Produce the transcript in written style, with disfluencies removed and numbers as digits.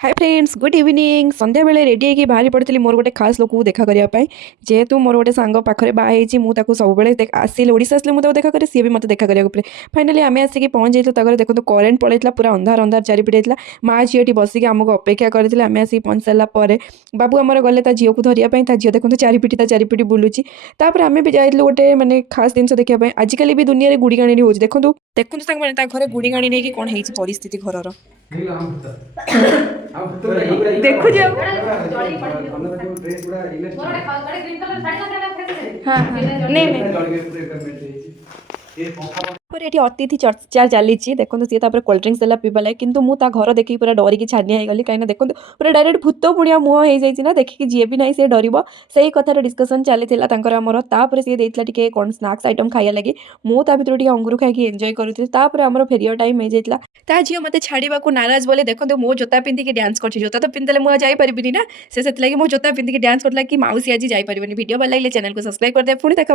hi friends good evening संध्या बेले ready होगी बाहरी पड़ी मोर गोटे खास लोक देखा करने जेहेतु मोर गोटे सांग पाखे बाई मुझे सब आसिल ओडिशा आसिले मुझे देखा करे सी भी मत देखा करेंगे फाइनाली आम आसिक पहुँच जाइए देखो करेन्ट पड़ेगा पूरा अंधार अंधार चारिपिट होता माँ झीटी बसिक आमको अपेक्षा करते आम आसिक पहुँच सारापर बाबू आमर गले झील को धरिया झील देखो चारिपिट बुलूची आम भी जाइए गोटे मैंने खास जिन देखा आजिकल भी दुनिया में गुड़ी गाणी हो देखो देखो घर गुड़ी गाणी नहीं कौन है परिस्थिति घर देखुଛି ଆଉ हाँ हाँ नहीं ये अतिथि चर्चा चली देखो सी कोल्ड ड्रिंक्स देला पीवा लगे किंतु मुझे घर देखिए पूरा डरिकी छानिया गली कहीं देखो पूरा डायरेक्ट भूत पुणिया मुह हो जाए देखिए जी भी ना सी डर से कथार डिस्कसन चली आमर तापर सी देती कौन स्नाक्स आइटम खाया लगी मुझे भर अंगूर खाई एंजॉय करूँ आमर फेरिया टाइम हो जाता ता झील मत छाड़ा नाराज बोले देखो मो जोता पिंधिकी डांस कर जोता तो पिंधले मुझे जापरि ना से मो जोता पिंधिकी डांस करला कि मौसी आज जापरि वीडियो भल लगे चैनल को सब्सक्राइब कर दे पुणी देखा